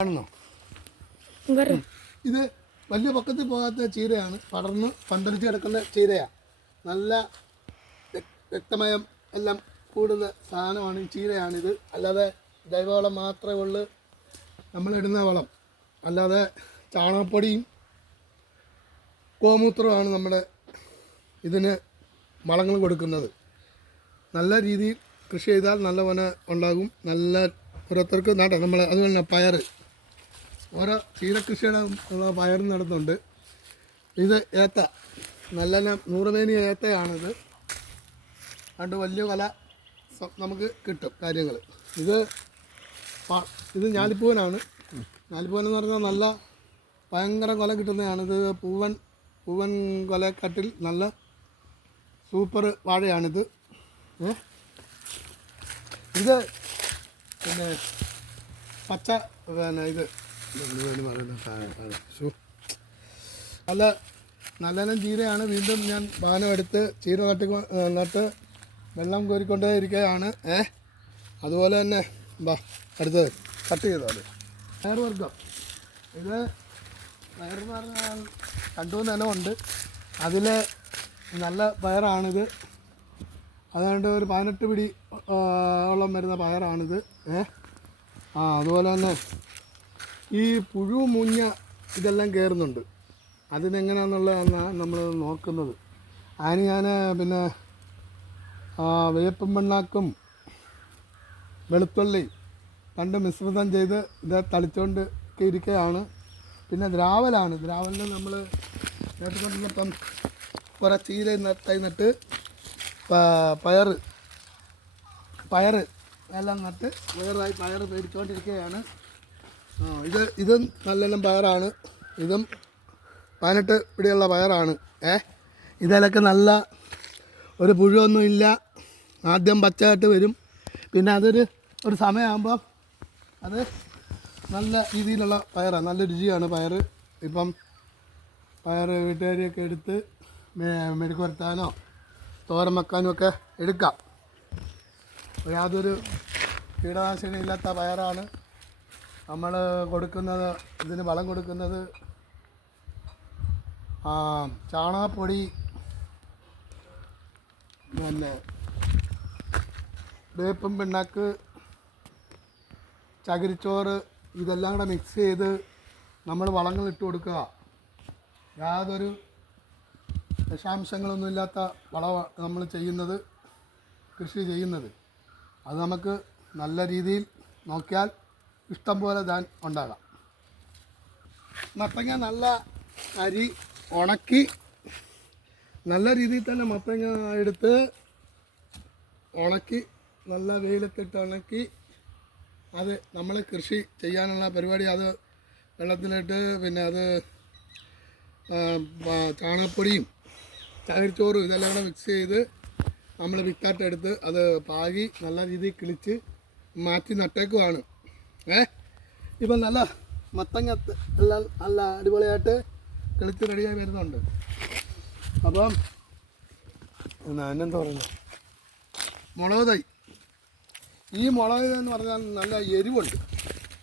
കാണുന്നോ? ഇത് വലിയ പൊക്കത്തിൽ പോകാത്ത ചീരയാണ്. പടർന്ന് പന്തലിച്ച് കിടക്കുന്ന ചീരയാണ്. നല്ല വ്യക്തമയം എല്ലാം കൂടുന്ന സാധനമാണ് ഈ ചീരയാണിത്. അല്ലാതെ ജൈവവളം മാത്രമേ ഉള്ളൂ നമ്മളിടുന്ന വളം. അല്ലാതെ ചാണകപ്പൊടിയും ഗോമൂത്രമാണ് നമ്മുടെ ഇതിന് വളങ്ങൾ കൊടുക്കുന്നത്. നല്ല രീതിയിൽ കൃഷി ചെയ്താൽ നല്ല വന ഉണ്ടാകും. നല്ല ഓരോരുത്തർക്ക് നടാം. നമ്മൾ അതുപോലെ തന്നെ പയർ, ഓരോ ചീരകൃഷിയുടെ പയർ നടത്തുന്നുണ്ട്. ഇത് ഏത്ത, നല്ല 100 മേനി ഏത്തയാണിത്. രണ്ട് വലിയ കൊല നമുക്ക് കിട്ടും കാര്യങ്ങൾ. ഇത് ഞാലിപ്പൂവനാണ്. ഞാലിപ്പൂവൻ എന്ന് പറഞ്ഞാൽ നല്ല ഭയങ്കര കൊല കിട്ടുന്നതാണിത്. പൂവൻ കൊലക്കാട്ടിൽ നല്ല സൂപ്പർ വാഴയാണിത്. ഇത് പിന്നെ പച്ച ഇത് നല്ല ചീരയാണ്. വീണ്ടും ഞാൻ ബാനം എടുത്ത് ചീര നട്ട് വെള്ളം കോരിക്കൊണ്ടേ ഇരിക്കുകയാണ്. അതുപോലെ തന്നെ അടുത്തത് കട്ട് ചെയ്തത് പയർവർഗ്ഗം. ഇത് പയറെന്ന് പറഞ്ഞാൽ 2-3 ഇനമുണ്ട്. അതിൽ നല്ല പയറാണിത്. അതുകൊണ്ട് ഒരു 18 പിടി ഓളം വരുന്ന പയറാണിത്. അതുപോലെ തന്നെ ഈ പുഴു മുഞ്ഞ ഇതെല്ലാം കയറുന്നുണ്ട്. അതിനെങ്ങനെയാണെന്നുള്ളതാണ് നമ്മൾ നോക്കുന്നത്. അതിന് ഞാൻ പിന്നെ വേപ്പും പിണ്ണാക്കും വെളുത്തുള്ളി 2 മിശ്രിതം ചെയ്ത് ഇത് തളിച്ചുകൊണ്ട് ഇരിക്കുകയാണ്. പിന്നെ ദ്രാവലാണ്. ദ്രാവലിൽ നമ്മൾ നേട്ടിക്കൊണ്ടിരുന്നപ്പം കുറേ ചീര നട്ട് പയർ എല്ലാം നട്ട് വേറായി പയർ മേടിച്ചുകൊണ്ടിരിക്കുകയാണ്. ഇതും നല്ലെല്ലാം പയറാണ്. ഇതും 18 പിടിയുള്ള പയറാണ്. ഇതിലൊക്കെ നല്ല ഒരു പുഴുവൊന്നും ഇല്ല. ആദ്യം പച്ചയായിട്ട് വരും. പിന്നെ ഒരു സമയമാകുമ്പോൾ അത് നല്ല രീതിയിലുള്ള പയറാണ്. നല്ല രുചിയാണ് പയർ. ഇപ്പം പയർ വീട്ടുകാരിയൊക്കെ എടുത്ത് മെഴുക്ക് പുരട്ടാനോ തോരൻ വെക്കാനും ഒക്കെ എടുക്കാം. യാതൊരു കീടനാശിനി ഇല്ലാത്ത പയറാണ് നമ്മൾ കൊടുക്കുന്നത്. ഇതിന് വളം കൊടുക്കുന്നത് ചാണകപ്പൊടി, പിന്നെ വേപ്പും പിണ്ണാക്ക്, ചകിരിച്ചോറ്, ഇതെല്ലാം കൂടെ മിക്സ് ചെയ്ത് നമ്മൾ വളങ്ങൾ ഇട്ട് കൊടുക്കുക. യാതൊരു വിഷാംശങ്ങളൊന്നുമില്ലാത്ത വളമാണ് നമ്മൾ കൃഷി ചെയ്യുന്നത്. അത് നമുക്ക് നല്ല രീതിയിൽ നോക്കിയാൽ ഇഷ്ടം പോലെ ധാൻ ഉണ്ടാകാം. മത്തങ്ങ നല്ല അരി ഉണക്കി നല്ല രീതിയിൽ തന്നെ മത്തങ്ങ എടുത്ത് ഉണക്കി നല്ല വെയിലത്തിട്ട് ഉണക്കി അത് നമ്മൾ കൃഷി ചെയ്യാനുള്ള പരിപാടി. അത് വെള്ളത്തിലിട്ട് പിന്നെ അത് ചാണകപ്പൊടിയും ചകിരിച്ചോറും ഇതെല്ലാം കൂടെ മിക്സ് ചെയ്ത് നമ്മൾ വിത്താട്ടെടുത്ത് അത് പാകി നല്ല രീതിയിൽ കിളിച്ച് മാറ്റി നട്ടേക്കുവാണ്. ഇപ്പം നല്ല മത്തങ്ങ എല്ലാം നല്ല അടിപൊളിയായിട്ട് കിളിച്ച് റെഡിയായി വരുന്നുണ്ട്. അപ്പം എന്നെന്താ പറയുന്നത്, മുളക് തൈ. ഈ മുളക് എന്ന് പറഞ്ഞാൽ നല്ല എരിവുണ്ട്.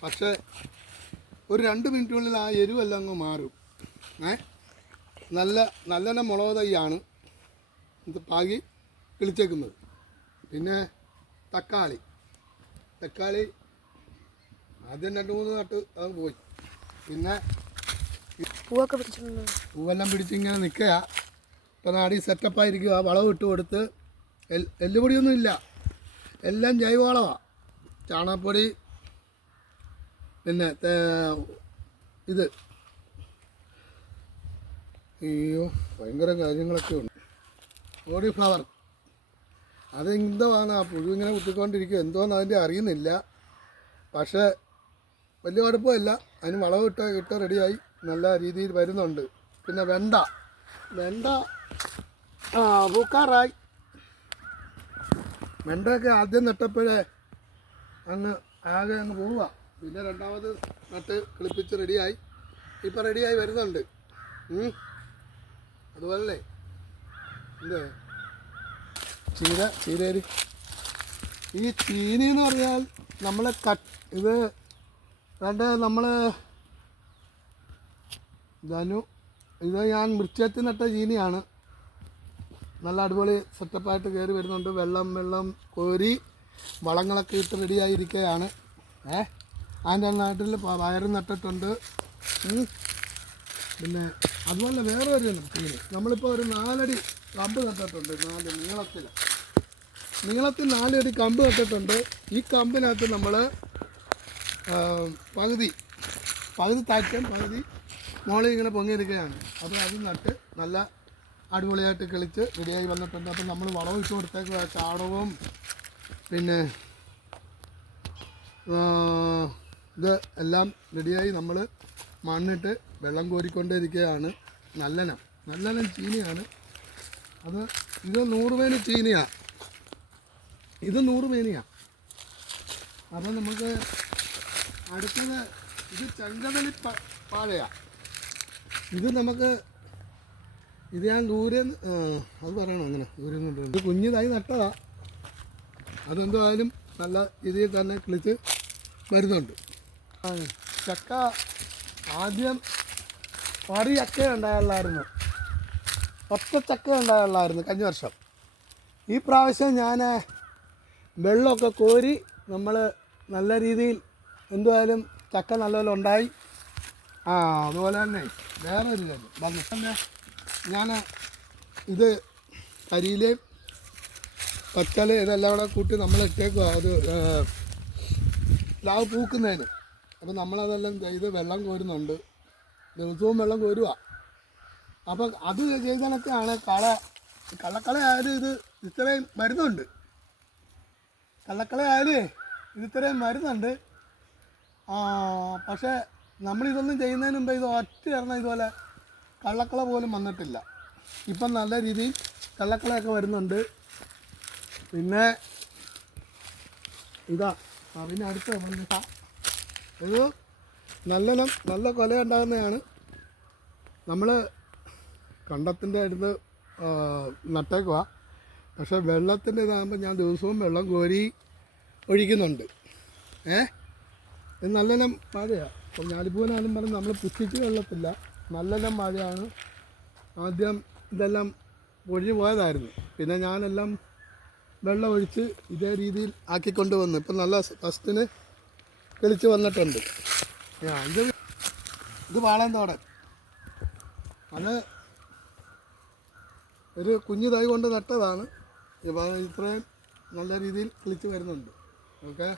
പക്ഷേ ഒരു 2 മിനിറ്റിനുള്ളിൽ ആ എരിവെല്ലാം അങ്ങ് മാറും. നല്ല മുളക് തൈയാണ് ഇത് പാകി കിളിച്ചേക്കുന്നത്. പിന്നെ തക്കാളി ആദ്യം 2-3 നട്ട് അത് പോയി. പിന്നെ പൂവെല്ലാം പിടിച്ചിങ്ങനെ നിൽക്കുക. ഇപ്പോൾ നാടി സെറ്റപ്പായിരിക്കുക. വളം ഇട്ട് കൊടുത്ത് എല്ലുപൊടിയൊന്നും ഇല്ല, എല്ലാം ജൈവവളമാണ്. ചാണകപ്പൊടി, പിന്നെ ഇത് ഭയങ്കര കാര്യങ്ങളൊക്കെ ഉണ്ട്. കോളിഫ്ലവർ അതെന്തുവാണ് ആ പുഴു ഇങ്ങനെ കുത്തിക്കൊണ്ടിരിക്കുക. എന്തോന്ന് അതിൻ്റെ അറിയുന്നില്ല. പക്ഷേ വലിയ കുഴപ്പമില്ല. അതിന് വളമിട്ട് റെഡിയായി നല്ല രീതിയിൽ വരുന്നുണ്ട്. പിന്നെ വെണ്ട പൂക്കാറായി. വെണ്ടയൊക്കെ ആദ്യം നട്ടപ്പോഴേ ആകെ അങ്ങ് പോവുക. പിന്നെ രണ്ടാമത് നട്ട് കിളിപ്പിച്ച് റെഡിയായി. ഇപ്പം റെഡിയായി വരുന്നുണ്ട്. അതുപോലെ ചീരേരി ഈ ചീനി എന്ന് പറഞ്ഞാൽ നമ്മളെ ഇത് രണ്ട് നമ്മൾ ധനു ഇത് ഞാൻ വൃക്ഷത്തിൽ നട്ട ചീനിയാണ്. നല്ല അടിപൊളി സെറ്റപ്പായിട്ട് കയറി വരുന്നുണ്ട്. വെള്ളം കോരി വളങ്ങളൊക്കെ ഇട്ട് റെഡിയായിരിക്കുകയാണ്. അതിൻ്റെ നാട്ടിൽ പയറ് നട്ടിട്ടുണ്ട്. പിന്നെ അതുപോലെ വേറെ ഒരു ചീനി നമ്മളിപ്പോൾ ഒരു 4 അടി കമ്പ് നട്ടിട്ടുണ്ട്. 4 നീളത്തിൽ 4 അടി കമ്പ് നട്ടിട്ടുണ്ട്. ഈ കമ്പിനകത്ത് നമ്മൾ പകുതി താഴ്ചയും പകുതി മോളിൽ ഇങ്ങനെ പൊങ്ങിയിരിക്കുകയാണ്. അപ്പോൾ അത് നട്ട് നല്ല അടിപൊളിയായിട്ട് കിളിച്ച് റെഡിയായി വന്നിട്ടുണ്ട്. അപ്പം നമ്മൾ വളം ഇട്ട് കൊടുത്തേക്ക് ചാണകവും പിന്നെ ഇത് എല്ലാം റെഡിയായി നമ്മൾ മണ്ണിട്ട് വെള്ളം കോരിക്കൊണ്ടിരിക്കുകയാണ്. നല്ലനം ചീനിയാണ് അത്. ഇത് 100 മേനി ചീനിയാണ്. ഇത് 100 മേനിയാണ്. അപ്പം നമുക്ക് അടുത്തത് ഇത് ചെങ്കതളി പാഴയാണ്. ഇത് നമുക്ക് ഇത് ഞാൻ ദൂരെ അത് പറയണം അങ്ങനെ ദൂരം കൊണ്ട് ഇത് കുഞ്ഞിതായി നട്ടതാ. അതെന്തായാലും നല്ല രീതിയിൽ തന്നെ കിളിച്ച് വരുന്നുണ്ട്. ചക്ക ആദ്യം ഒരു ചക്ക ഉണ്ടായുള്ളായിരുന്നു, ഒറ്റ ചക്ക ഉണ്ടായുള്ളായിരുന്നു കഴിഞ്ഞ വർഷം. ഈ പ്രാവശ്യം ഞാൻ വെള്ളമൊക്കെ കോരി നമ്മൾ നല്ല രീതിയിൽ എന്തായാലും ചക്ക നല്ലപോലെ ഉണ്ടായി. അതുപോലെ തന്നെ വേറൊരു കാര്യം തന്നെ ഞാൻ ഇത് കരിയിലയും പച്ചല ഇതെല്ലാം കൂടെ കൂട്ടി നമ്മൾ ഇട്ടേക്കുക അത് പ്ലാവ് പൂക്കുന്നതിന്. അപ്പോൾ നമ്മളതെല്ലാം ചെയ്ത് വെള്ളം കോരുന്നുണ്ട്. ദിവസവും വെള്ളം കോരുക. അപ്പം അത് ചെയ്തതൊക്കെയാണ് കള്ളക്കളയായാലും ഇത് ഇത്രയും മരുന്നുണ്ട്. കള്ളക്കളയായാലും ഇത് ഇത്രയും മരുന്നുണ്ട്. പക്ഷേ നമ്മളിതൊന്നും ചെയ്യുന്നതിന് മുമ്പ് ഇത് ഒറ്റ ഇറങ്ങാൻ ഇതുപോലെ കള്ളക്കള പോലും വന്നിട്ടില്ല. ഇപ്പം നല്ല രീതിയിൽ കള്ളക്കളയൊക്കെ വരുന്നുണ്ട്. പിന്നെ ഇതാ പിന്നെ അടുത്ത ഇത് നല്ല കൊല ഉണ്ടാകുന്നതാണ്. നമ്മൾ കണ്ടത്തിൻ്റെ അടുത്ത് നട്ടേക്കുക. പക്ഷേ വെള്ളത്തിൻ്റെ ഇതാകുമ്പോൾ ഞാൻ ദിവസവും വെള്ളം കോരി ഒഴിക്കുന്നുണ്ട്. ഇത് നല്ലെല്ലാം മഴയാണ്. അപ്പം ഞാലിപ്പൂവനാലും പറഞ്ഞ് നമ്മൾ പുഷ്ടിച്ച് വെള്ളത്തില്ല. നല്ലെല്ലാം മഴയാണ്. ആദ്യം ഇതെല്ലാം ഒഴിഞ്ഞു പോയതായിരുന്നു. പിന്നെ ഞാനെല്ലാം വെള്ളം ഒഴിച്ച് ഇതേ രീതിയിൽ ആക്കിക്കൊണ്ട് വന്നു. ഇപ്പം നല്ല ഫസ്റ്റിന് കിളിച്ച് വന്നിട്ടുണ്ട്. ഇത് പാളയന്തോടൻ. അത് ഒരു കുഞ്ഞു തൈ കൊണ്ട് നട്ടതാണ്. ഇപ്പം ഇത്രയും നല്ല രീതിയിൽ കിളിച്ച് വരുന്നുണ്ട്. ഓക്കെ.